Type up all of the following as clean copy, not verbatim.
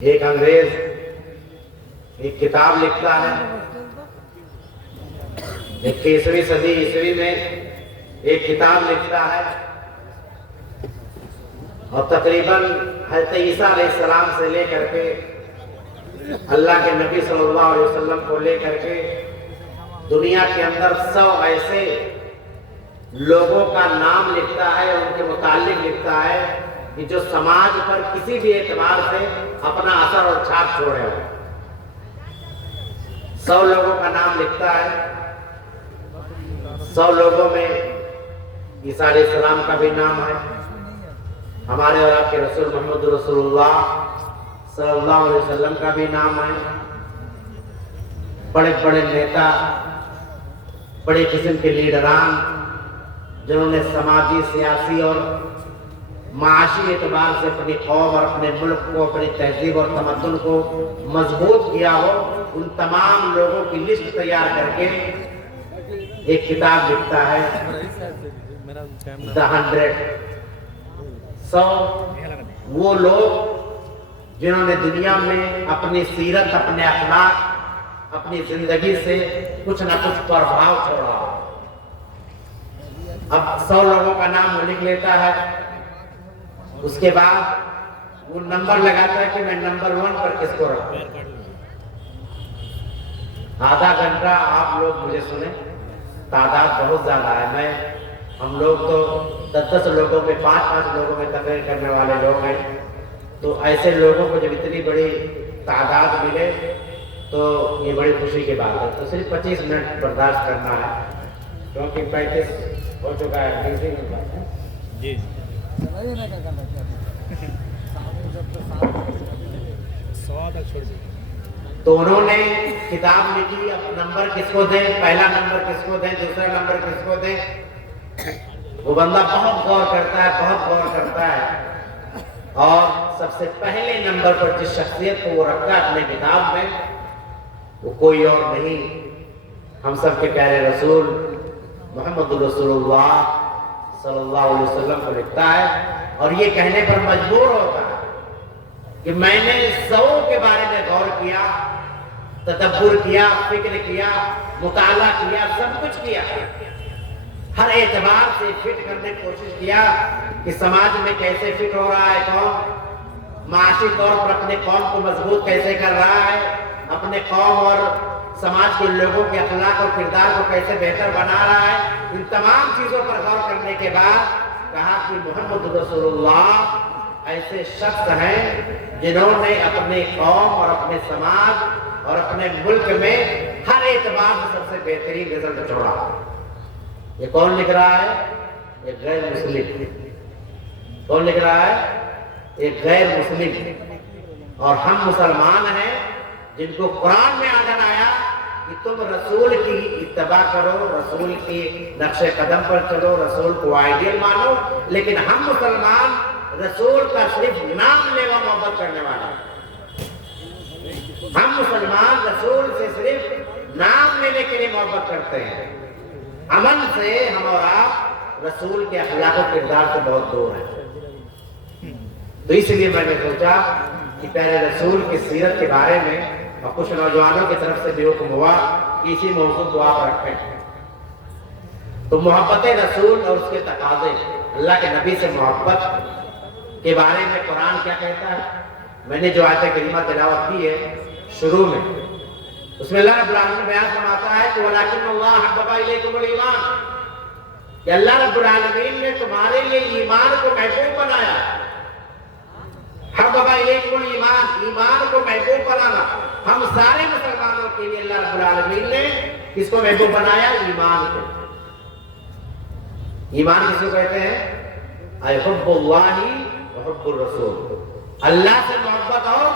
ایک انگریز ایک کتاب لکھتا ہے 21ویں صدی عیسوی میں ایک کتاب لکھتا ہے اور تقریباً حضرت عیسیٰ علیہ السلام سے لے کر کے اللہ کے نبی صلی اللہ علیہ وسلم کو لے کر کے دنیا کے اندر 100 ایسے لوگوں کا نام لکھتا ہے، ان کے متعلق لکھتا ہے کہ جو سماج پر کسی بھی اعتبار سے اپنا اثر اور چھاپ چھوڑے ہو۔ 100 لوگوں کا نام لکھتا ہے۔ 100 لوگوں میں عیسیٰ علیہ السلام کا بھی نام ہے، ہمارے اور آپ کے رسول محمد رسول اللہ صلی اللہ علیہ وسلم کا بھی نام ہے، بڑے بڑے نیتا، بڑے قسم کے لیڈران جنہوں نے سماجی، سیاسی اور معاشی اعتبار سے اپنی قوم اور اپنے ملک کو، اپنی تہذیب اور تمدن کو مضبوط کیا ہو، ان تمام لوگوں کی لسٹ تیار کر کے ایک کتاب لکھتا ہے The 100۔ وہ لوگ جنہوں نے دنیا میں اپنی سیرت، اپنے اخلاق، اپنی زندگی سے کچھ نہ کچھ پربھاؤ چھوڑا۔ اب 100 لوگوں کا نام وہ لکھ لیتا ہے، اس کے بعد وہ نمبر لگاتا ہے کہ میں نمبر 1 پر کس کو رکھوں۔ آدھا گھنٹہ آپ لوگ مجھے سنیں، تعداد بہت زیادہ ہے، ہم لوگ تو 10 لوگوں میں 5 لوگوں میں تقریر کرنے والے لوگ ہیں، تو ایسے لوگوں کو جب اتنی بڑی تعداد ملے تو یہ بڑی خوشی کی بات ہے۔ تو صرف 25 منٹ برداشت کرنا ہے کیونکہ 35 ہو چکا ہے۔ جی تو انہوں نے کتاب لکھی، اب نمبر کس کو دیں، پہلا نمبر کس کو دیں، دوسرا نمبر کس کو دیں۔ وہ بندہ بہت غور کرتا ہے، بہت غور کرتا ہے، اور سب سے پہلے نمبر پر جس شخصیت کو وہ رکھتا ہے اپنے کتاب میں، وہ کوئی اور نہیں، ہم سب کے پیارے رسول محمد رسول اللہ صلی اللہ علیہ وسلم کو لکھتا ہے، اور یہ کہنے پر مجبور ہوتا ہے کہ میں نے 100 کے بارے میں غور کیا، تدبر کیا، فکر کیا، مطالعہ کیا، سب کچھ کیا، ہر اعتبار سے فٹ کرنے کی کوشش کیا کہ سماج میں کیسے فٹ ہو رہا ہے قوم، معاشی طور پر اپنے قوم کو مضبوط کیسے کر رہا ہے، اپنے قوم اور سماج کے لوگوں کے اخلاق اور کردار کو کیسے بہتر بنا رہا ہے۔ ان تمام چیزوں پر غور کرنے کے بعد کہا کہ محمد رسول اللہ ایسے شخص ہیں جنہوں نے اپنے قوم اور اپنے سماج اور اپنے ملک میں ہر اعتبار سے سب سے بہترین رزلٹ چھوڑا۔ یہ کون لکھ رہا ہے؟ ایک غیر مسلم۔ کون لکھ رہا ہے؟ ایک غیر مسلم۔ اور ہم مسلمان ہیں جن کو قرآن میں آدن آیا کہ تم رسول کی اتباع کرو، رسول کی نقش قدم پر چلو، رسول کو آئیڈیل مانو، لیکن ہم مسلمان رسول کا صرف نام لیوا محبت کرنے والا ہے۔ ہم مسلمان رسول سے صرف نام لینے کے لیے محبت کرتے ہیں، عمل سے ہم اور آپ رسول کے اخلاق و کردار سے بہت دور ہیں۔ تو اس لیے میں نے سوچا کہ پیارے رسول کی سیرت کے بارے میں اور کچھ نوجوانوں کی طرف سے بھی حکم ہوا کہ اسی موضوع کو آپ رکھیں۔ تو محبت رسول اور اس کے تقاضے، اللہ کے نبی سے محبت کے بارے میں قرآن کیا کہتا ہے؟ میں نے جو آیت کریمہ تلاوت کی ہے شروع میں، اس میں اللہ رب العالمین بیان فرماتا ہے کہ وَلَكِنَّ اللَّهَ حَبَّبَ إِلَيْكُمُ الْإِيمَانَ، کہ اللہ رب العالمین نے تمہارے لیے ایمان کو محبوب بنایا۔ حَبَّبَ إِلَيْكُمُ الْإِيمَانَ، ایمان کو محبوب بنانا۔ ہم سارے مسلمانوں کے لیے اللہ رب العالمین نے کس کو محبوب بنایا؟ ایمان کو۔ ایمان کس کو کہتے ہیں؟ حب اللہ وحب الرسول، اللہ سے محبت اور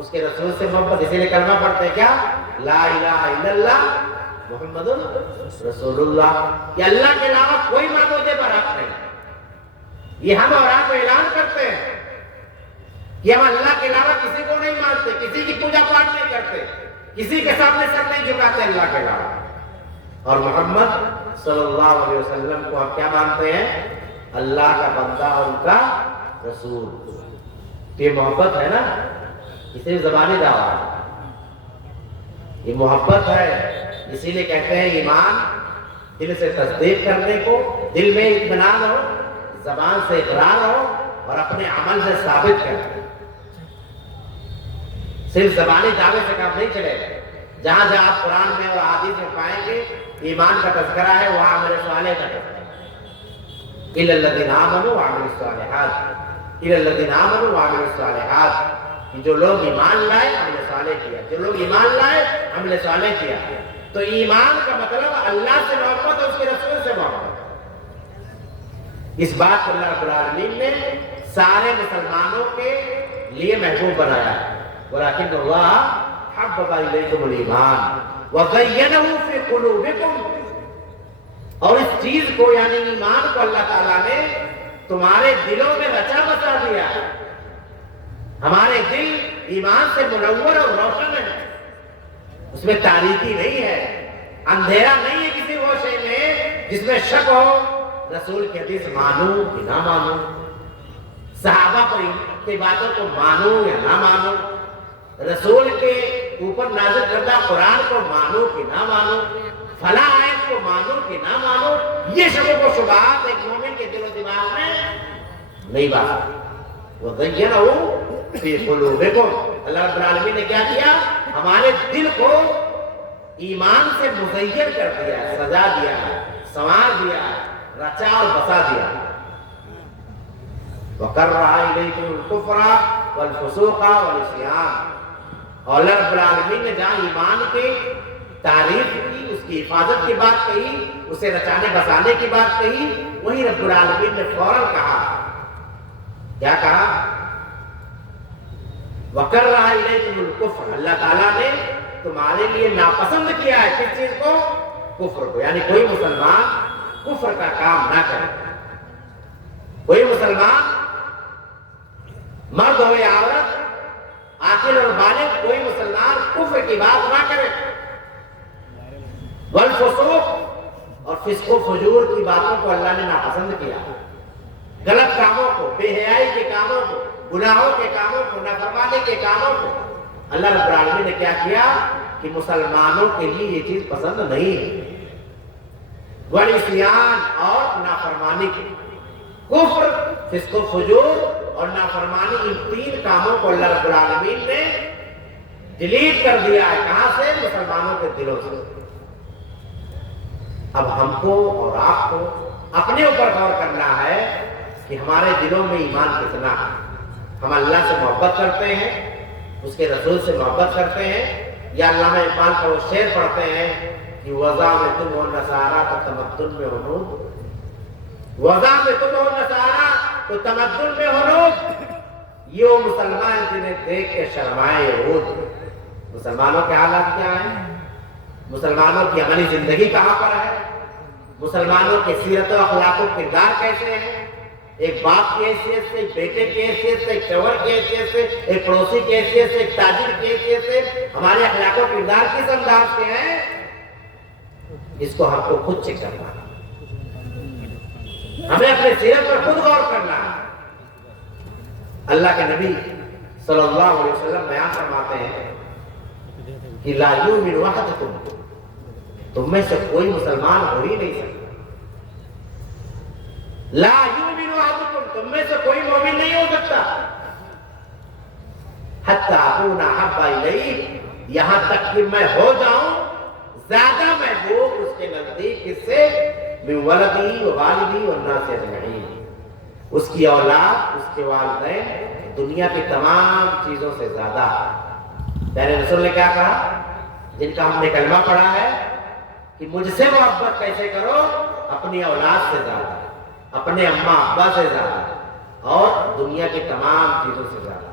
اس کے رسول سے محبت۔ اسی لیے کلمہ پڑھتے ہیں کیا؟ لا الہ الا اللہ محمد رسول اللہ، کہ اللہ کے علاوہ کوئی معبود برحق نہیں۔ یہ ہم اور آپ اعلان کرتے ہیں کہ ہم اللہ کے علاوہ کسی کو نہیں مانتے، کسی کی پوجا پاٹ نہیں کرتے، کسی کے سامنے سر نہیں جھکاتے اللہ کے علاوہ، اور محمد صلی اللہ علیہ وسلم کو ہم کیا مانتے ہیں؟ اللہ کا بندہ اور ان کا رسول۔ یہ محبت ہے نا، یہ صرف زبانی دعویٰ ہے، یہ محبت ہے. اسی لیے کہتے ہیں ایمان دل سے تصدیق کرنے کو، دل میں اطمینان ہو، زبان سے اقرار ہو اور اپنے عمل سے ثابت کرنا. صرف زبانی دعوے سے کام نہیں چلے گا. جہاں جہاں آپ قرآن میں اور احادیث میں پائیں گے ایمان کا تذکرہ ہے، وہاں عمل صالح کا تذکرہ ہے. اِلَّا الَّذِينَ آمَنُوا وَعَمِلُوا الصَّالِحَاتِ، اِلَّا الَّذِينَ آمَنُوا وَعَمِلُوا الصَّالِحَاتِ، کہ جو لوگ ایمان لائے عمل صالح کیا، جو لوگ ایمان لائے عمل صالح کیا. تو ایمان کا مطلب اللہ سے محبت اور اس کے رسول سے محبت. اس بات کو اللہ رب العالمین نے سارے مسلمانوں کے لیے محبوب بنایا ہے. وَلَكِنَّ اللَّهَ حَبَّبَ إِلَيْكُمُ الْإِيمَانَ وَزَيَّنَهُ فِي قُلُوبِكُمْ، اور اس چیز کو یعنی ایمان کو اللہ تعالیٰ نے تمہارے دلوں میں رچا بسا دیا. ہمارے دل ایمان سے منور اور روشن ہے، اس میں تاریکی نہیں ہے، اندھیرا نہیں ہے کسی وہ شے میں جس میں شک ہو. رسول کی حدیث مانو کہ نہ مانو، صحابہ پر کی باتوں کو مانو یا نہ مانو، رسول کے اوپر نازل کردہ قرآن کو مانو کہ نہ مانو، فلاں آیت کو مانو کہ نہ مانو، یہ شبہ و شبہات ایک مومن کے دل و دماغ میں نہیں بات. وَزَيَّنَهُ فِي قُلُوبِكُمْ، اللہ رب العالمین نے کیا کیا؟ ہمارے دل کو ایمان سے مزین کر دیا، سجا دیا، سنوار دیا، رچا اور بسا دیا. وَكَرَّهَ إِلَيْكُمُ الْكُفْرَ وَالْفُسُوقَ وَالْعِصْيَانَ، اور اللہ رب العالمین نے جہاں ایمان کی تعریف کی، اس کی حفاظت کی بات کہی، اسے رچانے بسانے کی بات کہی، وہی رب العالمین نے فوراً کہا. کیا کہا؟ وَكَرَّهَ إِلَيْكُمُ الْكُفْرَ، اللہ تعالیٰ نے تمہارے لیے ناپسند کیا ہے کس چیز کو؟ کفر کو. یعنی کوئی مسلمان کفر کا کام نہ کرے، کوئی مسلمان مرد ہو یا عورت، عاقل اور بالغ، کوئی مسلمان کفر کی بات نہ کرے. والفسوق، اور فسق و فجور کی باتوں کو اللہ نے ناپسند کیا. غلط کاموں کو، بے حیائی کے کاموں کو، گناہوں کے کاموں کو، نافرمانی کے کاموں کو اللہ رب العالمین نے کیا کیا کہ مسلمانوں کے لیے یہ چیز پسند نہیں ہے. والعصیان، اور نافرمانی کے، کفر، فسق و فجور اور نافرمانی، ان تین کاموں کو اللہ رب العالمین نے ڈیلیٹ کر دیا ہے. کہاں سے؟ مسلمانوں کے دلوں سے. اب ہم کو اور آپ کو اپنے اوپر غور کرنا ہے کہ ہمارے دلوں میں ایمان کتنا ہے. ہم اللہ سے محبت کرتے ہیں، اس کے رسول سے محبت کرتے ہیں، یا علامہ اقبال کا وہ شعر پڑھتے ہیں کہ وضع میں تم ہو نصارا تو تمدن میں ہنود، وضع میں تم ہو نصارا تو تمدن میں ہنود، یہ وہ مسلمان جنہیں دیکھ کے شرمائے یہود. مسلمانوں کے حالات کیا ہیں؟ مسلمانوں کی عملی زندگی کہاں پر ہے؟ مسلمانوں کی سیرت و اخلاق و کردار کیسے ہیں؟ ایک باپ کی حیثیت سے، ایک بیٹے کی حیثیت سے، ایک شوہر کی حیثیت سے، ایک پڑوسی کی حیثیت سے، ایک تاجر کی حیثیت سے ہمارے اخلاق و کردار کس انداز کے ہیں؟ اس کو ہم کو خود چیک کرنا ہے. ہمیں اپنے سیرت پر خود غور کرنا ہے. اللہ کے نبی صلی اللہ علیہ وسلم بیان فرماتے ہیں کہ لا یؤمن احدکم، تم میں سے کوئی مسلمان ہو ہی نہیں سکتا. لا یؤمن احدکم، تم میں سے کوئی مومن نہیں ہو سکتا. حتی اکون احب الیہ، یہاں تک کہ میں ہو جاؤں زیادہ محبوب اس کے نزدیک، کس سے؟ من ولدی و والدی والناس اجمعین، اس کی اولاد، اس کے والدین، دنیا کی تمام چیزوں سے زیادہ. پیارے رسول نے کیا کہا؟ جن کا ہم نے کلمہ پڑھا ہے کہ مجھ سے محبت کیسے کرو؟ اپنی اولاد سے زیادہ، اپنے اماں ابا سے زیادہ، اور دنیا کی تمام چیزوں سے زیادہ.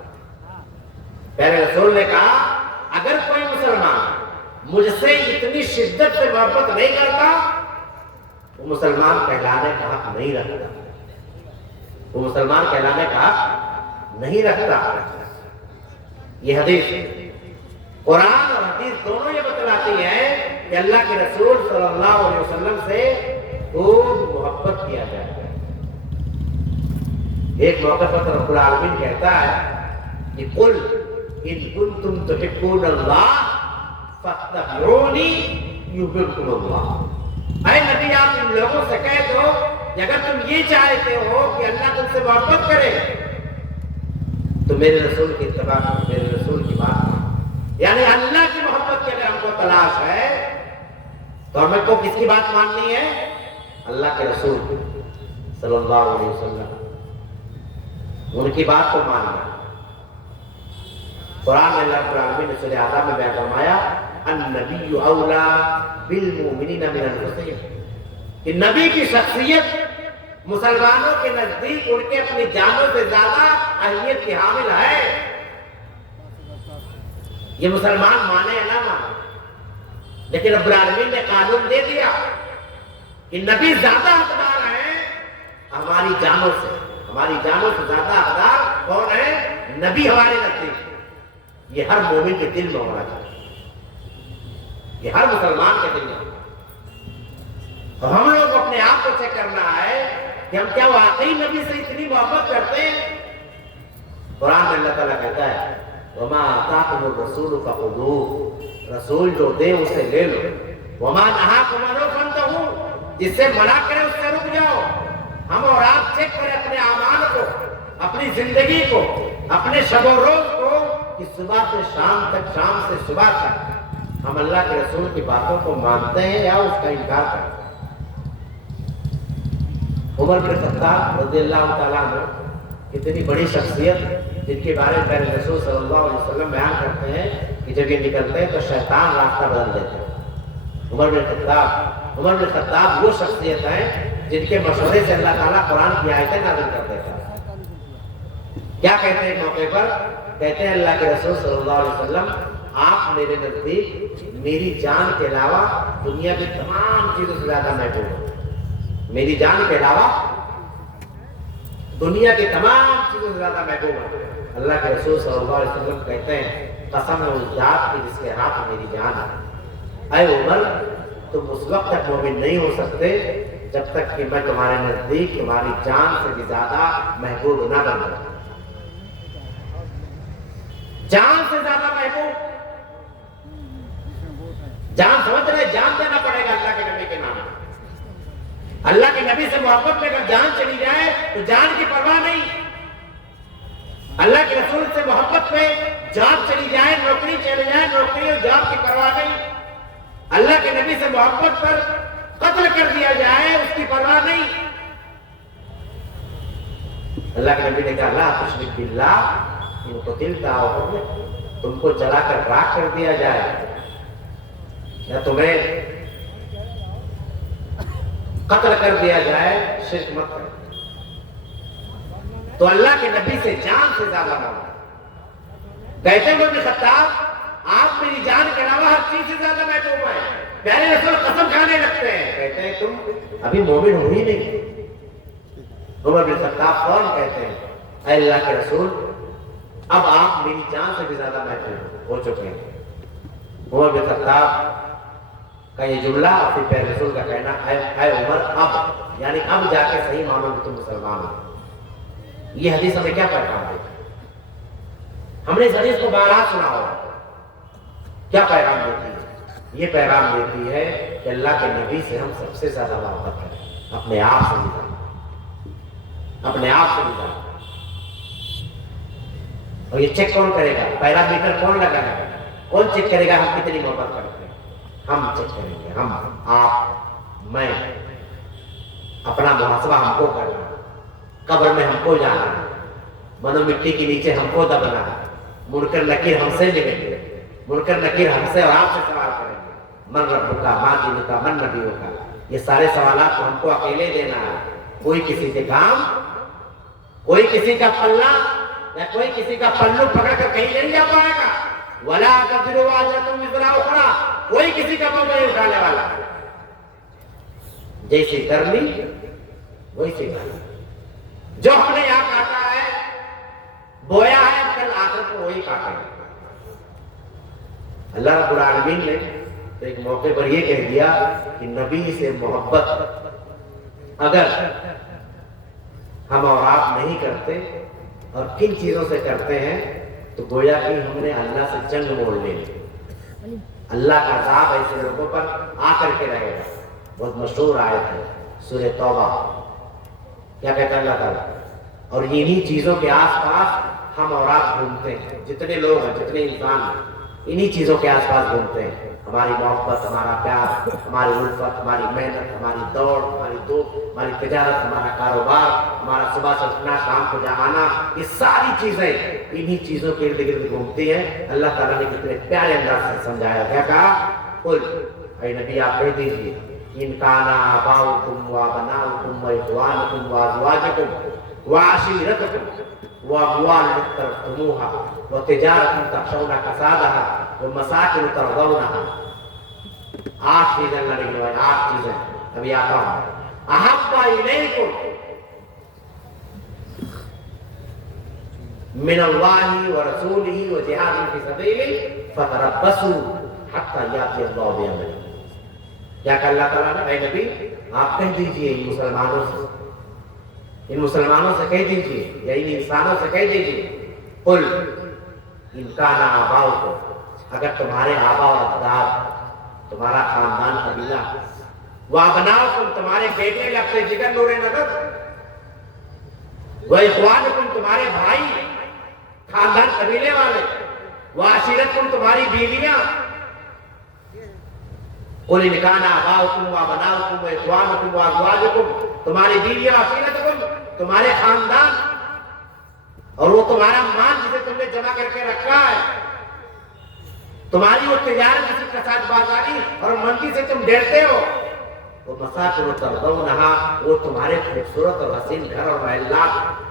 پیارے رسول نے کہا اگر کوئی مسلمان مجھ سے اتنی شدت سے محبت نہیں کرتا وہ مسلمان کہلانے کا حق نہیں رکھتا. وہ مسلمان کہلانے کا حق نہیں رکھتا. یہ حدیث، قرآن اور حدیث دونوں یہ بتلاتی ہیں کہ اللہ کے رسول صلی اللہ علیہ وسلم سے خوب محبت کیا جائے. ایک موقع پر رب العالمین کہتا ہے کہ قل ان کنتم تحبون اللہ فاتبعونی یحببکم اللہ۔ اے نبی آپ ان لوگوں سے کہہ دو کہ اگر تم یہ چاہتے ہو کہ اللہ تم سے محبت کرے تو میرے رسول کی اتباع کرو، میرے رسول کی بات کرو۔ یعنی اللہ کی محبت کی اگر ہم کو تلاش ہے تو ہمیں کو کس کی بات ماننی ہے؟ اللہ کے رسول صلی اللہ علیہ وسلم، ان کی بات کو ماننا۔ قرآن میں اللہ رب العالمین نے سورہ اعراف میں بیان فرمایا النبی اولا بالمؤمنین من انفسہم، کہ نبی کی شخصیت مسلمانوں کے نزدیک ان کے اپنی جانوں سے زیادہ اہمیت کی حامل ہے۔ یہ مسلمان مانے یا نہ مانے، لیکن رب العالمین نے قانون دے دیا کہ نبی زیادہ حقدار ہیں ہماری جانوں سے، ہماری جانوں سے زیادہ حقدار کون ہے؟ نبی ہمارے نزدیک۔ یہ ہر مومن کے دل میں ہونا چاہیے، یہ ہر مسلمان کے دل میں ہونا چاہیے۔ اور ہم لوگ اپنے آپ کو چیک کرنا ہے کہ ہم کیا واقعی نبی سے اتنی محبت کرتے ہیں؟ قرآن میں اللہ تعالیٰ کہتا ہے وَمَا آتَاكُمُ الرَّسُولُ فَخُذُوهُ، رسول جو دے اسے لے لو، وَمَا نَهَاكُمْ عَنْهُ فَانْتَهُوا، جس سے منع کرے اس سے رک جاؤ۔ ہم اور آپ چیک کریں اپنے اعمال کو، اپنی زندگی کو، اپنے شب و روز کو، کہ صبح سے شام تک، شام سے صبح تک ہم اللہ کے رسول کی باتوں کو مانتے ہیں یا اس کا انکار کرتے ہیں۔ عمر بن خطاب رضی اللہ تعالیٰ عنہ کتنی بڑی شخصیت جن کے بارے میں پیارے رسول صلی اللہ علیہ وسلم بیان کرتے ہیں کہ جب یہ نکلتے ہیں تو شیطان راستہ بدل دیتے ہیں۔ عمر بن خطاب وہ شخصیت ہیں جن کے مشورے سے اللہ تعالیٰ قرآن کی آیتیں نازل کر دیتا ہے۔ کیا کہتے ہیں موقع پر؟ کہتے ہیں اللہ کے رسول صلی اللہ علیہ وسلم آپ میرے نزدیک میری جان کے علاوہ دنیا کی تمام چیزوں سے زیادہ محبوب ہیں۔ میری جان کے علاوہ دنیا کی تمام چیزوں سے زیادہ محبوب ہے۔ اللہ کے رسول صلی اللہ علیہ وسلم کہتے ہیں قسم ہے اس ذات کی جس کے ہاتھ میری جان ہے، اے عمر تم اس وقت تک مومن نہیں ہو سکتے جب تک کہ میں تمہارے نزدیک تمہاری جان سے بھی زیادہ محبوب نہ بن جاؤں۔ جان سے زیادہ محبوب، جان سمجھ رہے؟ جان دینا پڑے گا اللہ کے نبی کے نام۔ اللہ کے نبی سے محبت میں اگر جان چلی جائے تو جان کی پرواہ نہیں۔ اللہ کے رسول سے محبت میں جاب چلی جائے، نوکری چلی جائے، نوکری اور جاب کی پرواہ نہیں۔ اللہ کے نبی سے محبت پر قتل کر دیا جائے اس کی پرواہ نہیں۔ اللہ کے نبی نے کہا لا تشرک باللہ ان قتلتا تم کو جلا کر راکھ کر دیا جائے یا تمہیں قتل کر دیا جائے، شرک مت کرو۔ تو اللہ کے نبی سے جان سے زیادہ مانو۔ کہتے ہیں ابن خطاب آپ میری جان کے علاوہ ہر چیز سے زیادہ محبوب ہیں۔ پیارے رسول قسم کھانے لگتے ہیں، کہتے ہیں تم ابھی مومن ہو ہی نہیں۔ عمر بن خطاب فوراً کہتے ہیں اے اللہ کے رسول اب آپ میری جان سے بھی زیادہ محبوب ہو چکے ہیں۔ عمر بن خطاب کا یہ جملہ اور پھر پیارے رسول کا کہنا اے عمر اب، یعنی اب جا کے صحیح مانو کہ تم مسلمان ہو۔ یہ حدیث ہمیں کیا پیغام دیتی ہے؟ ہم نے اس حدیث کو بارہا سنا ہوگا، کیا پیغام دیتی ہے؟ یہ پیغام دیتی ہے کہ اللہ کے نبی سے ہم سب سے زیادہ محبت کریں، اپنے آپ سے بھی زیادہ، اپنے آپ سے بھی زیادہ۔ اور یہ چیک کون کرے گا؟ پیرامیٹر کون لگائے گا؟ کون چیک کرے گا ہم کتنی محبت کرتے ہیں؟ ہم چیک کریں گے، ہم، آپ، میں۔ اپنا محاسبہ ہم کو کرنا، قبر میں ہم کو جانا ہے، منو مٹی کے نیچے ہم کو دبنا ہے، منکر نکیر ہم سے ملیں گے، منکر نکیر ہم سے اور آپ سے سوال کریں گے، من ربک ماں دینک من نبیک، یہ سارے سوالات ہم کو اکیلے دینا ہے۔ کوئی کسی کے کام، کوئی کسی کا پلہ یا کوئی کسی کا پلو پکڑ کر کہیں نہیں جا پائے گا۔ ولا تزر وازرۃ وزر اخرى، کوئی کسی کا بوجھ نہیں اٹھانے والا۔ جیسے کرنی ویسے کرنی، جو ہم نے یہاں کاٹا ہے، بویا ہے، کل آخرت کو وہی کاٹیں گے۔ اللہ رب العالمین نے ایک موقع پر یہ کہہ دیا کہ نبی سے محبت اگر ہم اور آپ نہیں کرتے اور کن چیزوں سے کرتے ہیں تو گویا کہ ہم نے اللہ سے جنگ موڑ لی. اللہ کا عذاب ایسے لوگوں پر آ کر کے رہے گا. بہت مشہور آیت ہے سورہ توبہ. کیا کہتا ہے اللہ تعالیٰ؟ اور انہی چیزوں کے آس پاس ہم اور آپ گھومتے ہیں. جتنے لوگ ہیں، جتنے انسان ہیں، انہی چیزوں کے آس پاس گھومتے ہیں. ہماری محبت، ہمارا پیار، ہماری الفت، ہماری محنت، ہماری دوڑ، ہماری دھوپ، ہماری تجارت، ہمارا کاروبار، ہمارا صبح سے اٹھنا، شام کو جانا، یہ ساری چیزیں انہی چیزوں کے ارد گرد گھومتی ہیں. اللہ تعالیٰ نے کتنے پیارے انداز سے سمجھایا. کیا کہا؟ قل، اے نبی آپ کہہ دیجیے، ان کان آباؤکم وابناؤکم واخوانکم وازواجکم وعشیرتکم واموال اقترفتموها وتجارة تخشون کسادها ومساکن ترضونها. 8 چیزیں اللہ نے گنوائے. 8 چیزیں ابھی آتا ہوں. احب الیکم من اللہ ورسولہ وجہاد فی سبیلہ فتربصوا حتی یاتی اللہ بامرہ. کیا کہ اللہ تعالیٰ نے، اے نبی آپ کہہ دیجئے ان مسلمانوں سے کہہ دیجئے یا ان انسانوں سے کہہ دیجئے، قل ان کان آباؤکم، اگر تمہارے آبا و اجداد، تمہارا خاندان قبیلہ، وابناؤکم تمہارے بیٹے لگتے جگر نور نظر، واخوانکم تمہارے بھائی خاندان قبیلے والے، وعشیرتکم تمہاری بیویاں. قل ان کان آباؤکم وابناؤکم واخوانکم وازواجکم تمہاری بیویاں، عشیرتکم تمہارے خاندان، اور وہ تمہارا مال جسے تم نے جمع کر کے رکھا ہے، تمہاری وہ تجارت جس کے ساتھ بازاری اور منڈی سے تم ڈرتے ہو، وہ مساکن ترضونہا وہ تمہارے خوبصورت اور حسین گھر اور محلات.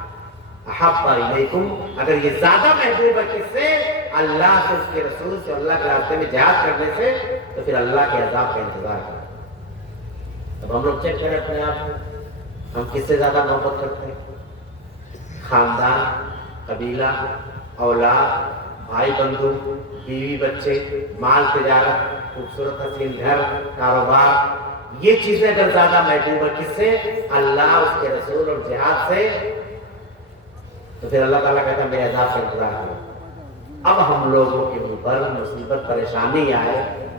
احب الیکم اگر یہ زیادہ محبوب ہے کس سے؟ اللہ سے، اس کے رسول سے، اللہ کے راستے میں جہاد کرنے سے، تو پھر اللہ کے عذاب کا انتظار کریں. اب ہم لوگ چیک کریں اپنے آپ کو، ہم کس سے زیادہ محبت کرتے ہیں؟ خاندان، قبیلہ، اولاد، بھائی بندو، بیوی بچے، مال تجارت، خوبصورت حسین گھر، کاروبار، یہ چیزیں اگر زیادہ محبوب ہے کس سے؟ اللہ، اس کے رسول اور جہاد سے، تو پھر اللہ تعالیٰ کہتا ہے میرے عذاب کا انتظار کرو. اب ہم لوگوں کے اوپر مصیبت، پریشانی آئے،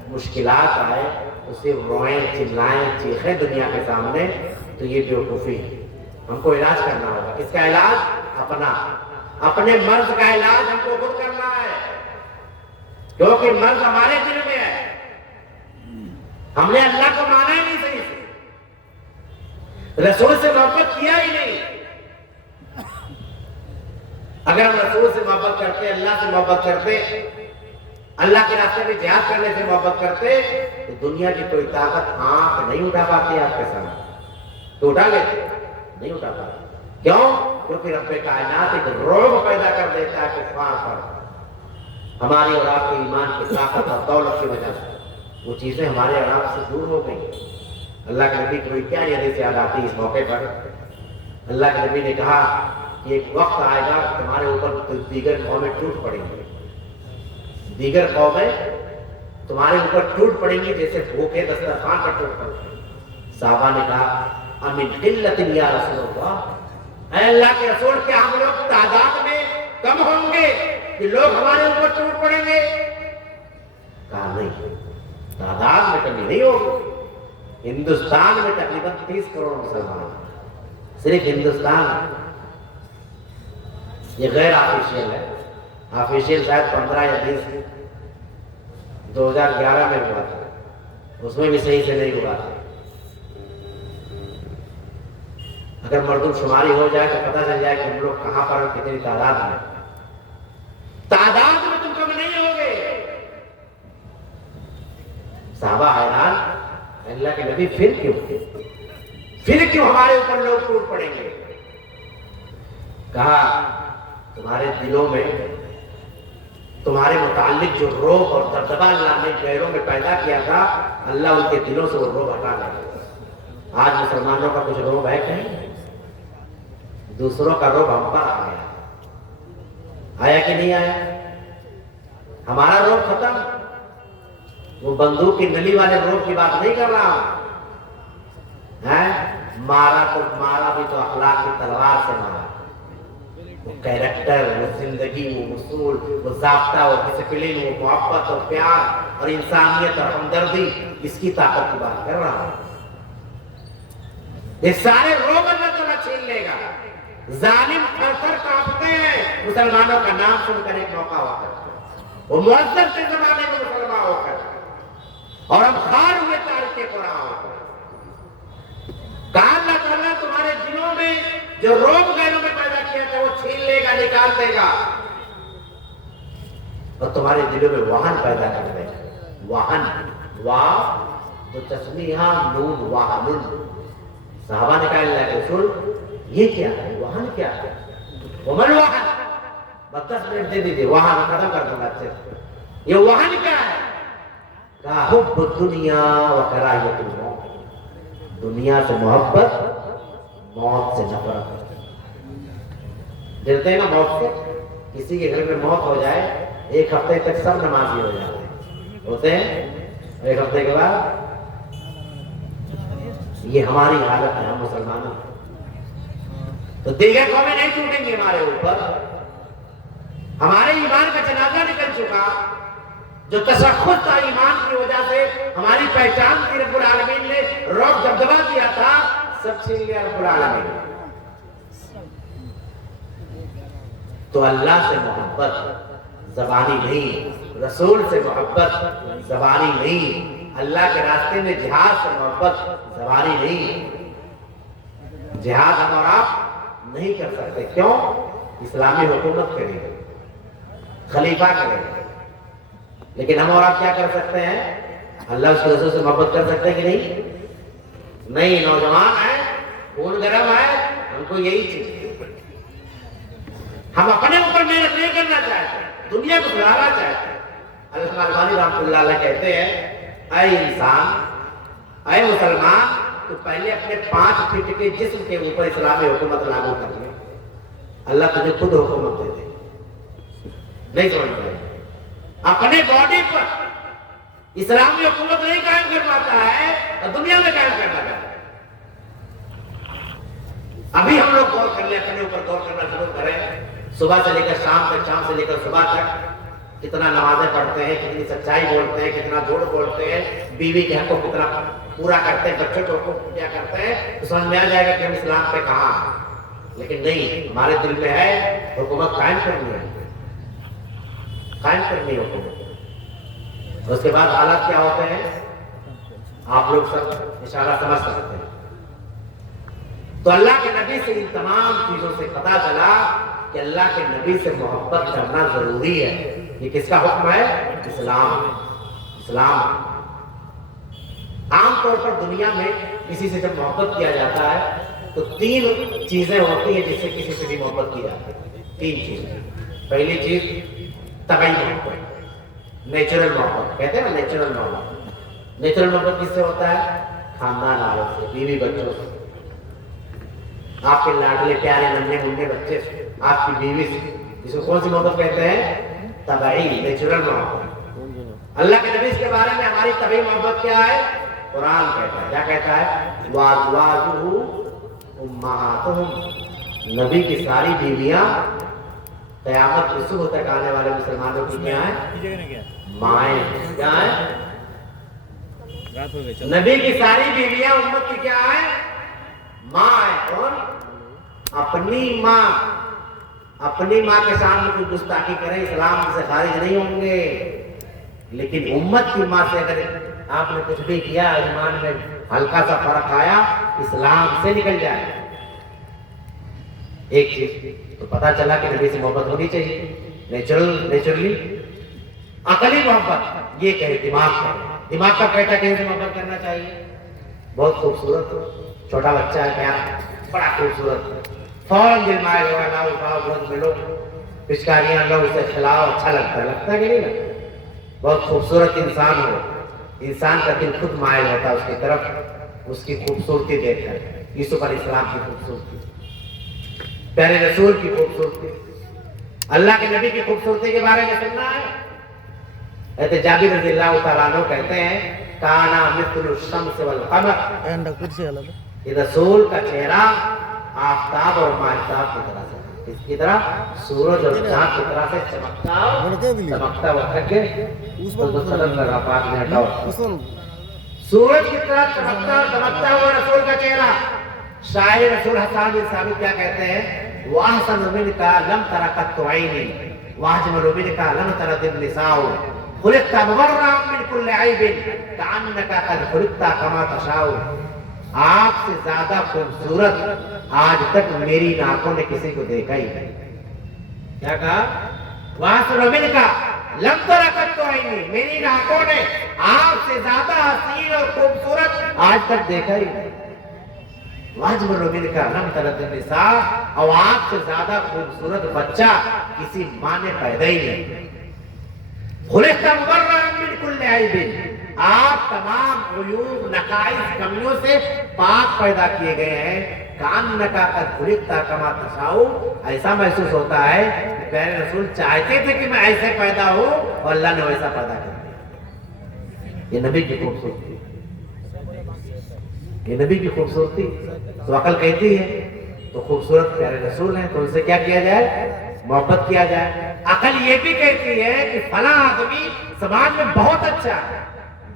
مشکلات آئے تو صرف روئیں، چلائیں، چیخیں دنیا کے سامنے، تو یہ بیوقوفی ہے. ہم کو علاج کرنا ہوگا. کس کا علاج؟ اپنے مرض کا علاج ہم کو خود کرنا ہے، کیونکہ مرض ہمارے دل میں ہے. ہم نے اللہ کو مانا ہی نہیں صحیح سے، رسول سے محبت کیا ہی نہیں. اگر ہم رسول سے محبت کرتے، اللہ سے محبت کرتے، اللہ کے راستے میں جہاد کرنے سے محبت کرتے، تو دنیا کی کوئی طاقت آنکھ نہیں اٹھا پاتی آپ کے سامنے. تو اٹھا لیتے؟ نہیں اٹھا پاتی. کیوں؟ کیونکہ رب کائنات ایک رعب پیدا کر دیتا ہے کفار پر. ہماری اور آپ کے ایمان کی طاقت اور دولت کی وجہ سے وہ چیزیں ہمارے اور آپ سے دور ہو گئی. اللہ کے نبی کو کیا حدیث یاد آتی اس موقع پر؟ اللہ کے نبی نے کہا کہ ایک وقت آئے گا کہ تمہارے اوپر دیگر قومیں ٹوٹ پڑیں گی. دیگر قومیں تمہارے اوپر ٹوٹ پڑیں گی جیسے بھوکے دسترخوان پر ٹوٹ پڑتے ہیں. صحابہ نے کہا امن قلت یا رسول اللہ، اے اللہ کے رسول، کیا ہم لوگ تعداد میں کم ہوں گے کہ لوگ ہمارے اوپر ٹوٹ پڑیں گے؟ کہا نہیں، تعداد میں کمی نہیں ہوگی. ہندوستان میں تقریباً 30 کروڑ مسلمان، صرف ہندوستان. یہ غیر آفیشیل ہے، آفیشیل شاید 15 یا 20 2011 میں ہوا تھا، اس میں بھی صحیح سے نہیں ہوا تھا. اگر مردم شماری ہو جائے تو پتہ چل جائے کہ ہم لوگ کہاں پر کتنی تعداد میں. تعداد میں تم کم نہیں ہوگے. صحابہ حیران، اللہ کے نبی پھر کیوں ہمارے اوپر لوگ ٹوٹ پڑیں گے؟ کہا تمہارے دلوں میں تمہارے متعلق جو روب اور دبدبہ اللہ نے غیروں میں پیدا کیا تھا، اللہ ان کے دلوں سے وہ روب ہٹا لے گا. آج مسلمانوں کا کچھ روب ہے کہیں؟ دوسروں کا روب ہم پر آ گیا. آیا کہ نہیں آیا؟ ہمارا روب ختم. وہ بندوق کی نلی والے روب کی بات نہیں کر رہا ہوں. مارا تو مارا بھی تو اخلاق کی تلوار سے مارا. وہ کیریکٹر، وہ زندگی، وہ اصول، وہ ضابطہ، وہ ڈسپلن، وہ محبت اور پیار اور انسانیت اور ہمدردی، اس کی طاقت کی بات کر رہا ہوں۔ یہ سارے روگ اللہ تعالیٰ چھین لے گا۔ ظالم تھر تھر کانپتے ہیں مسلمانوں کا نام سن کر ایک موقع ہوا کرتے، وہ معذب سے زمانے میں مسلمان ہو کر، اور ہم خار ہوئے تاریخ قرآن ہو کر۔ کہا اللہ تعالیٰ تمہارے دلوں میں جو روگ غیروں میں پیدا کیا تھا وہ چھین لے گا، نکال دے گا، اور تمہارے دلوں میں وہن پیدا کر دے گا۔ وہن، واہ جو تسمیہ نون واہن۔ صحابہ نے کہا اللہ کے رسول یہ کیا ہے؟ وہن کیا ہے؟ ومن وہن، بس 10 منٹ دے دیجیے، وہن ختم کر دوں گا اچھے سے۔ یہ وہن کیا ہے؟ کہا حب الدنیا و کراہیت الموت، دنیا سے محبت، موت سے نفرت۔ ڈرتے ہیں نا موت سے؟ کسی کے گھر میں موت ہو جائے 1 ہفتے تک سب نمازی ہو جاتے ہیں، ہوتے ہیں، 1 ہفتے کے بعد یہ ہماری حالت ہے ہم مسلمانوں۔ تو دیگر قومیں نہیں ٹوٹیں گی ہمارے اوپر۔ ہمارے ایمان کا جنازہ نکل چکا، جو تشخص تھا ایمان کی وجہ سے ہماری پہچان کی رب العالمین نے روب دبدبا دیا تھا، سب چھین لیا رب العالمین۔ تو اللہ سے محبت زبانی نہیں، رسول سے محبت زبانی نہیں، اللہ کے راستے میں جہاد سے محبت زبانی نہیں۔ جہاد ہم اور آپ نہیں کر سکتے، کیوں؟ اسلامی حکومت کرے گی، خلیفہ کرے گا، لیکن ہم اور آپ کیا کر سکتے ہیں؟ اللہ اس کے رسول سے محبت کر سکتے ہیں کہ نہیں؟ نہیں، نوجوان ہیں، خون گرم ہے، ہم کو یہی چیز، ہم اپنے اوپر محنت نہیں کرنا چاہتے، دنیا کو بلانا چاہتے ہیں۔ علامہ البانی رحمۃ اللہ علیہ کہتے ہیں اے انسان، اے مسلمان، تو پہلے اپنے 5 فٹ کے جسم کے اوپر اسلامی حکومت لاگو کر لے، اللہ تجھے خود حکومت دے دے۔ نہیں سمجھ رہے؟ اپنے باڈی پر اسلامی حکومت نہیں قائم کر پاتا ہے اور دنیا میں قائم کرنا چاہتا ہے۔ ابھی ہم لوگ غور کر لیں، اپنے اوپر غور کرنا شروع کریں، صبح سے لے کر شام تک، شام سے لے کر صبح تک کتنا نمازیں پڑھتے ہیں، کتنی سچائی بولتے ہیں، کتنا جھوٹ بولتے ہیں، بیوی کے حق کو کتنا پورا کرتے ہیں، بچوں کے حقوق کو کیا کرتے ہیں، تو سمجھ میں آ جائے گا کہ ہم اسلام پہ کہاں ہیں۔ لیکن نہیں، ہمارے دل میں ہے حکومت قائم کرنی ہے، قائم کرنی ہے حکومت۔ اس کے بعد حالات کیا ہوتے ہیں آپ لوگ سب اشارہ سمجھ سکتے ہیں۔ تو اللہ کے نبی سے ان تمام چیزوں سے پتہ چلا کہ اللہ کے نبی سے محبت کرنا ضروری ہے۔ یہ کس کا حکم ہے؟ اسلام۔ اسلام عام طور پر دنیا میں کسی سے جب محبت کیا جاتا ہے تو 3 چیزیں ہوتی ہیں جس سے کسی سے بھی محبت کی جاتی ہے۔ 3 چیزیں۔ پہلی چیز طبعی محبت، نیچرل محبت، کہتے ہیں نا نیچرل محبت۔ نیچرل محبت کس سے ہوتا ہے؟ خاندان والوں سے، بیوی بچوں سے، آپ کے لاڈلے پیارے ننھے منھے بچے سے، آپ کی بیوی سے۔ اس کو کون سی محبت کہتے ہیں؟ طبعی، نیچرل محبت۔ اللہ کے نبی کے بارے میں ہماری طبعی محبت کیا ہے؟ قرآن کہتا ہے، کیا کہتا ہے؟ وَأَزْوَاجُهُ أُمَّهَاتُهُمْ، نبی کی ساری بیویاں قیامت کی صبح تک آنے والے مسلمانوں کی کیا ہیں؟ مائیں۔ کیا ہیں؟ نبی کی ساری بیویاں امت کی کیا ہیں؟ ماں ہے۔ کون؟ اپنی ماں۔ اپنی ماں کے سامنے کوئی گستاخی کرے اسلام سے خارج نہیں ہوں گے، لیکن امت کی ماں سے اگر آپ نے کچھ بھی کیا، ایمان میں ہلکا سا فرق آیا، اسلام سے نکل جائے۔ ایک چیز تو پتا چلا کہ نبی سے محبت ہونی چاہیے، نیچرلی۔ عقلی محبت یہ کہے، دماغ کا، دماغ کا کہتا ہے کہ اسے محبت کرنا چاہیے، بہت خوبصورت ہو، چھوٹا بچہ ہے پیارا، بڑا خوبصورت، فوراً دل مائل ہوا، لاؤ اٹھاؤ گود ملو، پچکاریاں لو، اسے کھلاؤ، اچھا لگتا ہے کہ نہیں لگتا؟ بہت خوبصورت انسان ہو، انسان کا دل خود مائل ہوتا ہے اس کی طرف، اس کی خوبصورتی دیکھ کر۔ یوسف علیہ السلام کی خوبصورتی، پیارے رسول کی خوبصورتی، اللہ کے نبی کی خوبصورتی کے بارے میں سننا ہے۔ حضرت جابر رضی اللہ تعالیٰ عنہ کہتے ہیں کانا مثل الشمس والقمر، یہ رسول کا چہرہ آفتاب اور ماہتاب کی طرح سے، اس کی طرح سورج اور چاند کی طرح سے چمکتا ہوا تھک گئے تو صدق لگا پاک نے ہٹاؤ سورج کی طرح چمکتا ہوا رسول کا چہرہ. شاعر رسول حسان بن ثابت کیا کہتے ہیں؟ وَأَحْسَنُ مِنْكَ لَمْ تَرَ قَطُّ عَيْنِي وَأَجْمَلُ مِنْكَ لَمْ تَلِدِ النِّسَاءُ خُلِقْتَ مُبَرَّأً مِنْ كُلِّ عَيْبٍ كَأَنَّكَ قَدْ خُلِقْتَ كَمَا تَشَاءُ. آپ سے زیادہ خوبصورت آج تک میری آنکھوں نے کسی کو دیکھا ہی نہیں. کیا کہا؟ وَأَحْسَنُ مِنْكَ لَمْ تَرَ قَطُّ عَيْنِي, میری آنکھوں نے آپ سے زیادہ حسین اور خوبصورت آج تک دیکھا ہی نہیں. واجب لوگوں کا لم تلد النساء, اور آپ سے زیادہ خوبصورت بچہ کسی ماں نے پیدا ہی نہیں. خلقت مبرأ من کل عیب, آپ تمام عیوب نقائص کمیوں سے پاک پیدا کیے گئے ہیں. کأنک قد خلقت کما تشاء, ایسا محسوس ہوتا ہے کہ پیارے رسول چاہتے تھے کہ میں ایسے پیدا ہوں اور اللہ نے ویسا پیدا کر دیا. یہ نبی کی خوبصورتی, یہ نبی کی خوبصورتی. تو عقل کہتی ہے تو خوبصورت پیارے رسول ہیں تو ان سے کیا کیا جائے؟ محبت کیا جائے. عقل یہ بھی کہتی ہے کہ فلاں آدمی سماج میں بہت اچھا ہے,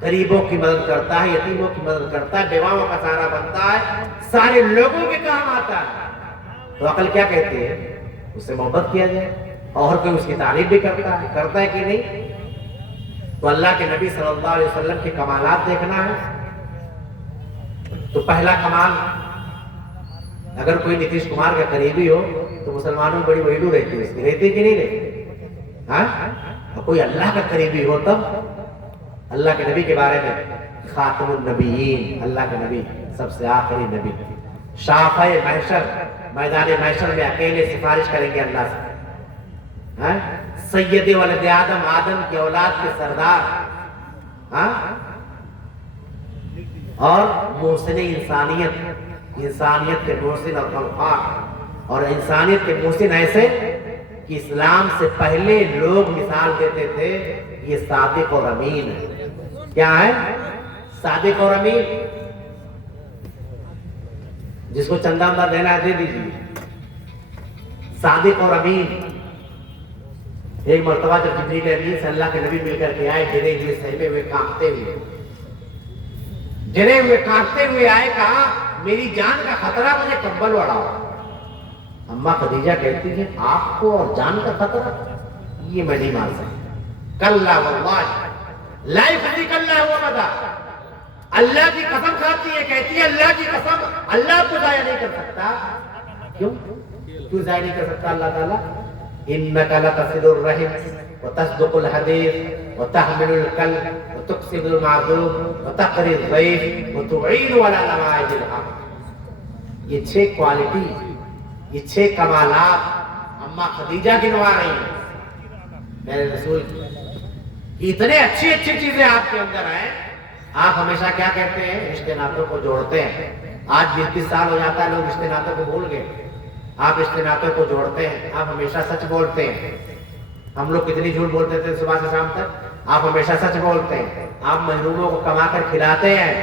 غریبوں کی مدد کرتا ہے, یتیموں کی مدد کرتا ہے, بیواؤں کا سہارا بنتا ہے, سارے لوگوں کے کام آتا ہے. تو عقل کیا کہتی ہے؟ اس سے محبت کیا جائے. اور کوئی اس کی تعریف بھی کرتا ہے کہ نہیں؟ تو اللہ کے نبی صلی اللہ علیہ وسلم کے کمالات دیکھنا ہے تو پہلا کمال, اگر کوئی نتیش کمار کا قریبی ہو تو مسلمانوں میں بڑی ویلو رہتی ہے, اس کی رہتی کہ نہیں رہتی؟ ہاں, کوئی اللہ کا قریبی ہو تب. اللہ کے نبی کے بارے میں خاتم النبیین, اللہ کے نبی سب سے آخری نبی, شافع محشر, میدان محشر میں اکیلے سفارش کریں گے اللہ سے. سید ولد آدم, آدم کی اولاد کے سردار, اور محسن انسانیت, انسانیت کے محسن اور خلقاء, اور انسانیت کے محسن ایسے کہ اسلام سے پہلے لوگ مثال دیتے تھے یہ صادق اور امین ہے. کیا ہے؟ صادق اور امین. جس کو چندہ اندر دینا ہے دے دیجیے. صادق اور امین. ایک مرتبہ جب جبریل امین سے اللہ کے نبی مل کر کے آئے, گرے ہوئے, سہمے ہوئے, کانپتے ہوئے, گرے ہوئے کانپتے ہوئے آئے, کہا میری جان کا خطرہ, مجھے کمبل اڑاؤ. اماں خدیجہ کہتی ہے آپ کو اور جان کا خطرہ, یہ میں نہیں مان سکتا. کلا واللہ لا یخزیک اللہ ابدا, اللہ کی قسم کھاتی ہے, کہتی ہے اللہ کی قسم اللہ کو ضائع نہیں کر سکتا. کیوں ضائع نہیں کر سکتا اللہ تعالیٰ؟ انک لتصل الرحم وتصدق الحدیث وتحمل الکل وتقسم المعدوم وتقری الضیف وتعین علی نوائب الحق. یہ 6 کوالٹی, یہ 6 کمالات اماں خدیجہ گنوا رہی ہیں میرے رسول کی. اتنے اچھی اچھی چیزیں آپ کے اندر ہیں. آپ ہمیشہ کیا کہتے ہیں؟ رشتے ناتوں کو جوڑتے ہیں. آج 20 سال ہو جاتا ہے لوگ رشتے ناتوں کو بھول گئے. آپ رشتے ناتوں کو جوڑتے ہیں, آپ ہمیشہ سچ بولتے ہیں. ہم لوگ کتنی جھوٹ بولتے تھے صبح سے شام تک, آپ ہمیشہ سچ بولتے ہیں. آپ محروموں کو کما کر کھلاتے ہیں,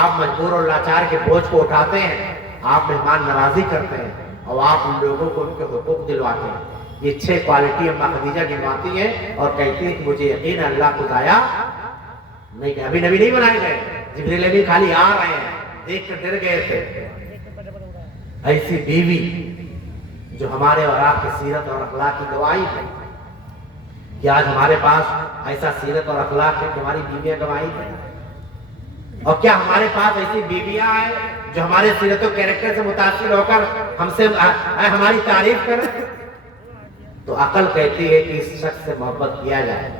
آپ مجبور اور لاچار کے بوجھ کو اٹھاتے ہیں, آپ مہمان نوازی کرتے ہیں, اور آپ ان لوگوں کو ان کے حقوق دلواتے ہیں. یہ 6 کوالٹی اماں خدیجہ گنواتی ہے اور کہتی ہے کہ مجھے یقین ہے اللہ کو ضائع نہیں کہ ابھی نبی نہیں بنائے گئے, جبریل امین خالی آ رہے ہیں, دیکھ کر ڈر گئے تھے. ایسی بیوی جو ہمارے اور آپ کی سیرت اور اخلاق کی گواہی ہے. کیا آج ہمارے پاس ایسا سیرت اور اخلاق ہے کہ ہماری بیویاں گواہی ہیں؟ اور کیا ہمارے پاس ایسی بیویاں ہیں جو ہمارے سیرت و کیریکٹر سے متاثر ہو کر ہم سے ہماری تعریف کریں؟ تو عقل کہتی ہے کہ اس شخص سے محبت کیا جائے.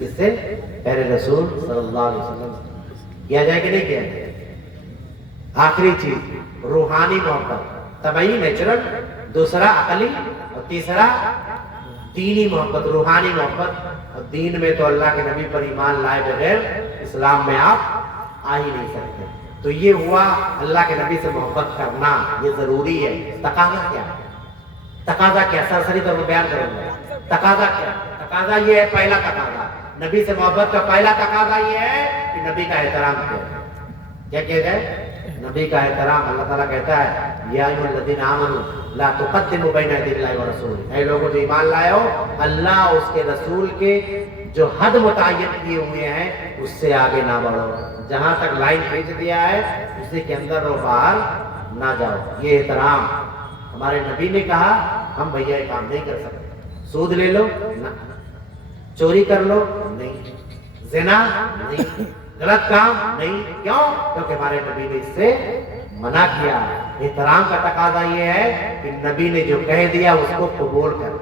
اس سے پیارے رسول صلی اللہ علیہ وسلم کیا جائے کہ نہیں کیا جائے؟ آخری چیز روحانی محبت, طبعی نیچرل, دوسرا عقلی, اور تیسرا دینی محبت, روحانی محبت. اور دین میں تو اللہ کے نبی پر ایمان لائے بغیر اسلام میں آپ آ ہی نہیں سکتے. تو یہ ہوا اللہ کے نبی سے محبت کرنا, یہ ضروری ہے. تقاضا کیا ہے؟ تقاضا کیا؟ سرسری طور پر بیان کروں گا. تقاضا کیا؟ تقاضا یہ ہے, پہلا تقاضا نبی سے محبت کا پہلا تقاضا یہ ہے کہ نبی کا احترام کیا کیا جائے؟ نبی کا احترام. اللہ تعالیٰ کہتا ہے یا ایھا الذین آمنوا لا تقدموا بین یدی اللہ ورسولہ، اے لوگوں جو ایمان لائے ہو، اللہ اس کے رسول کے جو حد متعین کیے ہوئے ہیں اس سے آگے نہ بڑھو، جہاں تک لائن کھینچ دیا ہے اسی کے اندر اور باہر نہ جاؤ۔ یہ احترام ہمارے نبی نے کہا، ہم بھیا یہ کام نہیں کر سکتے۔ سود لے لو نہ، چوری کر لو نہیں، زنا نہیں، غلط کام نہیں، کیوں؟ کیونکہ ہمارے نبی نے اس سے منع کیا۔ احترام کا تقاضا یہ ہے کہ نبی نے جو کہہ دیا اس کو قبول کر،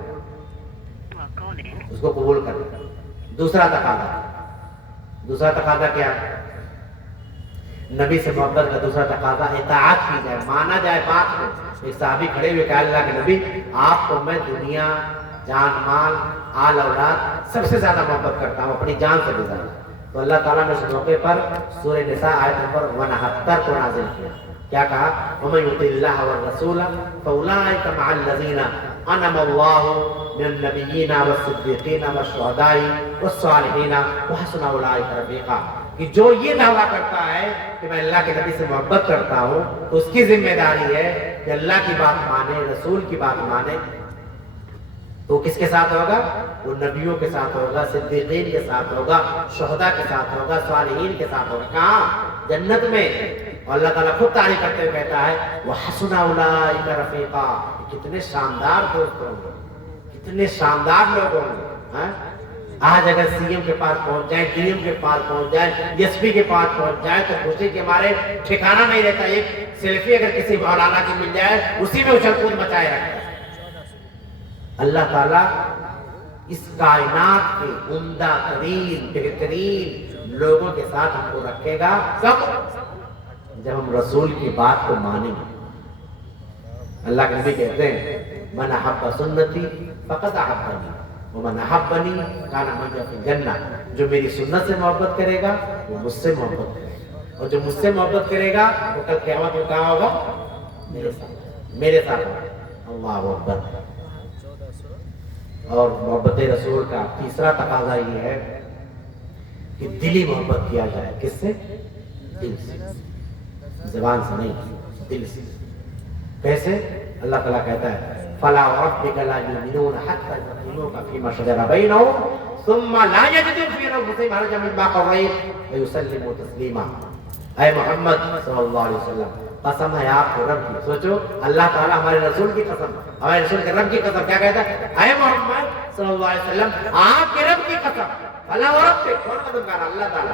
اس کو قبول کر۔ دوسرا تقاضا کیا؟ نبی سے محبت کا دوسرا تقاضا اطاعت کی جائے، مانا جائے بات کو۔ ایک صحابی کھڑے ہوئے کہا اللہ کے نبی آپ کو میں دنیا، جان مال، آل اولاد سب سے زیادہ محبت کرتا ہوں، اپنی جان سے بھی زیادہ۔ تو اللہ تعالیٰ نے اس موقع پر سورہ نساء آیت نمبر 69 کو نازل کیا۔ کیا کہا؟ وَمَن يُطِعِ اللَّهَ وَالرَّسُولَ فَأُولَٰئِكَ مَعَ الَّذِينَ أَنْعَمَ اللَّهُ مِنَ النَّبِيِّينَ وَالصِّدِّيقِينَ وَالشُّهَدَاءِ وَالصَّالِحِينَ وَحَسُنَ أُولَٰئِكَ رَفِيقًا، کہ جو یہ دعویٰ کرتا ہے کہ میں اللہ کے نبی سے محبت کرتا ہوں تو اس کی ذمہ داری ہے کہ اللہ کی بات مانے، رسول کی بات مانے۔ تو کس کے ساتھ ہوگا؟ وہ نبیوں کے ساتھ ہوگا، صدیقین کے ساتھ ہوگا، شہداء کے ساتھ ہوگا، صالحین کے ساتھ ہوگا۔ کہاں؟ جنت میں۔ اور اللہ تعالیٰ خود تعریف کرتے ہوئے کہتا ہے وَحَسُنَ أُولَٰئِكَ رَفِيقًا، کتنے شاندار دوست ہوں گے، کتنے شاندار لوگ ہوں گے۔ آج اگر سی ایم کے پاس پہنچ جائیں، ڈی ایم کے پاس پہنچ جائیں، ایس پی کے پاس پہنچ جائیں تو خوشی کے ہمارے ٹھکانہ نہیں رہتا۔ ایک سیلفی اگر کسی مولانا کی مل جائے اسی میں اچھل کود مچائے رکھتا ہے۔ اللہ تعالیٰ اس کائنات کے عمدہ ترین، بہترین لوگوں کے ساتھ ہم کو رکھے گا کب؟ جب ہم رسول کی بات کو مانیں گے۔ اللہ کے نبی کہتے ہیں من احب سنتی فقد احبنی ومن احبنی کان معی فی الجنہ، جو میری سنت سے محبت کرے گا وہ مجھ سے محبت کرے گا، اور جو مجھ سے محبت کرے گا وہ کل قیامت میں کہاں ہوگا؟ میرے ساتھ ہوگا۔ اللہ اکبر۔ اور محبت رسول کا تیسرا تقاضا یہ ہے کہ دلی محبت کیا جائے۔ کس سے؟ دل سے، زبان سے نہیں، دل سے۔ کیسے؟ اللہ تعالیٰ کہتا ہے فَلَا وَرَبِّكَ لَا يُؤْمِنُونَ حَتَّىٰ يُحَكِّمُوكَ فِيمَا شَجَرَ بَيْنَهُمْ ثُمَّ لَا يَجِدُوا فِي أَنفُسِهِمْ حَرَجًا مِّمَّا قَضَيْتَ وَيُسَلِّمُوا تَسْلِيمًا۔ اے محمد صلی اللہ علیہ وسلم، قسم ہے آپ کے رب کی۔ سوچو، اللہ تعالیٰ ہمارے رسول کی قسم، ہمارے رسول کے رب کی قسم کیا کہتا ہے؟ اے محمد صلی اللہ علیہ وسلم، آپ کے رب کی قسم، فَلَا وَرَبِّكَ، کون قسم کہا؟ اللہ تعالیٰ۔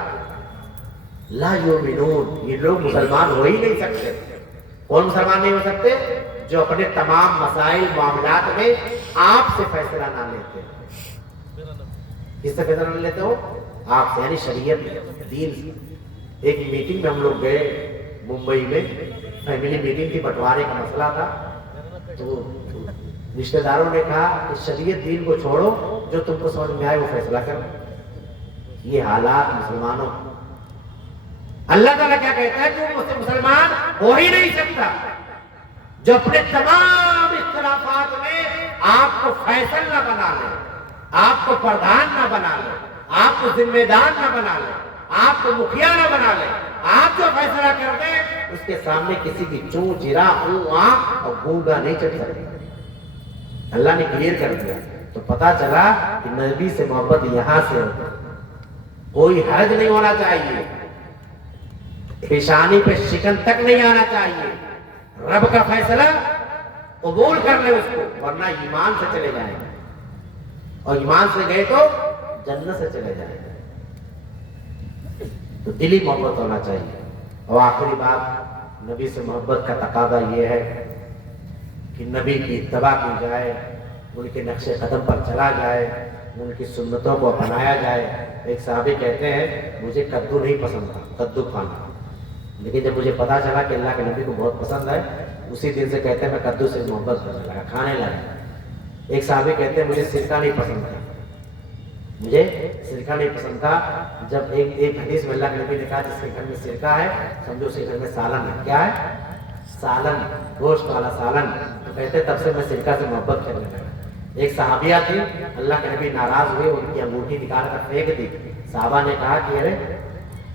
لا یؤمنون، یہ لوگ مسلمان ہو ہی نہیں سکتے۔ کون مسلمان نہیں ہو سکتے؟ جو اپنے تمام مسائل معاملات میں آپ سے فیصلہ نہ لیتے۔ کس سے فیصلہ نہ لیتے ہو؟ آپ سے، یعنی شریعت، دین سے۔ ایک میٹنگ میں ہم لوگ گئے ممبئی میں، فیملی میٹنگ تھی، بٹوارے کا مسئلہ تھا۔ تو رشتہ داروں نے کہا کہ شریعت دین کو چھوڑو، جو تم کو سمجھ میں آئے وہ فیصلہ کرو۔ یہ حالات مسلمانوں، اللہ تعالیٰ کیا کہتا ہے کہ وہ مسلمان ہو ہی نہیں سکتا جو اپنے تمام اختلافات میں آپ کو فیصل نہ بنا لے، آپ کو پردھان نہ بنا لے، آپ کو ذمہ دار نہ بنا لے، آپ کو مکھیا نہ بنا لے۔ آپ جو فیصلہ کر دیں اس کے سامنے کسی کی چوں چرا آنکھ اور گونگا نہیں چڑھ سکتے۔ اللہ نے کلیئر کر دیا، تو پتا چلا کہ نبی سے محبت یہاں سے ہوتا، کوئی حرج نہیں ہونا چاہیے، پیشانی پہ شکن تک نہیں آنا چاہیے۔ رب کا فیصلہ قبول کر لے اس کو، ورنہ ایمان سے چلے جائیں گے، اور ایمان سے گئے تو جنت سے چلے جائیں گے۔ تو دلی محبت ہونا چاہیے۔ اور آخری بات، نبی سے محبت کا تقاضا یہ ہے کہ نبی کی اتباع کی جائے، ان کے نقش قدم پر چلا جائے، ان کی سنتوں کو اپنایا جائے۔ ایک صحابی کہتے ہیں مجھے کدو نہیں پسند تھا، کدو کھانا، لیکن جب مجھے پتا چلا کہ اللہ کے نبی کو بہت پسند ہے، اسی دن سے کہتے ہیں میں کدو سے محبت کرنے لگا، کھانے لگا۔ ایک صحابی کہتے ہیں مجھے سرکہ نہیں پسند تھا، مجھے سرکہ نہیں پسند تھا۔ جب ایک حدیث میں اللہ کے نبی نے کہا جس کے گھر میں سرکہ ہے سمجھو اس کے گھر میں سالن ہے۔ کیا ہے؟ سالن، گوشت والا سالن۔ تو کہتے تب سے میں سرکہ سے محبت کرنے لگا۔ ایک صحابیہ تھی، اللہ کے نبی ناراض ہوئے، ان کی انگوٹھی نکال کر پھینک دی۔ صحابہ نے کہا کہ ارے